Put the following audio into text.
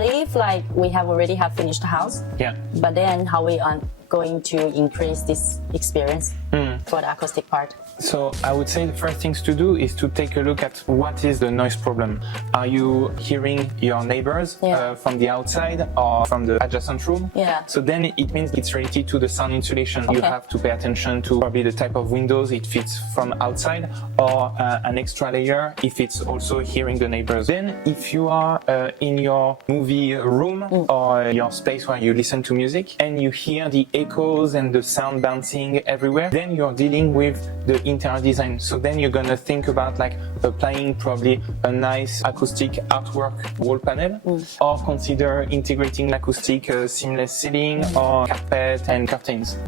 What if like we have already have finished the house? Yeah. But then how we are going to increase this experience for the acoustic part? So I would say the first things to do is to take a look at what is the noise problem. Are you hearing your neighbors from the outside or from the adjacent room? Yeah. So then it means it's related to the sound insulation. Okay. You have to pay attention to probably the type of windows it fits from outside, or an extra layer if it's also hearing the neighbors. Then if you are in your movie room or your space where you listen to music and you hear the echoes and the sound bouncing everywhere, then you're dealing with the interior design. So then you're gonna think about like applying probably a nice acoustic artwork wall panel, or consider integrating acoustic seamless ceiling or carpet and curtains.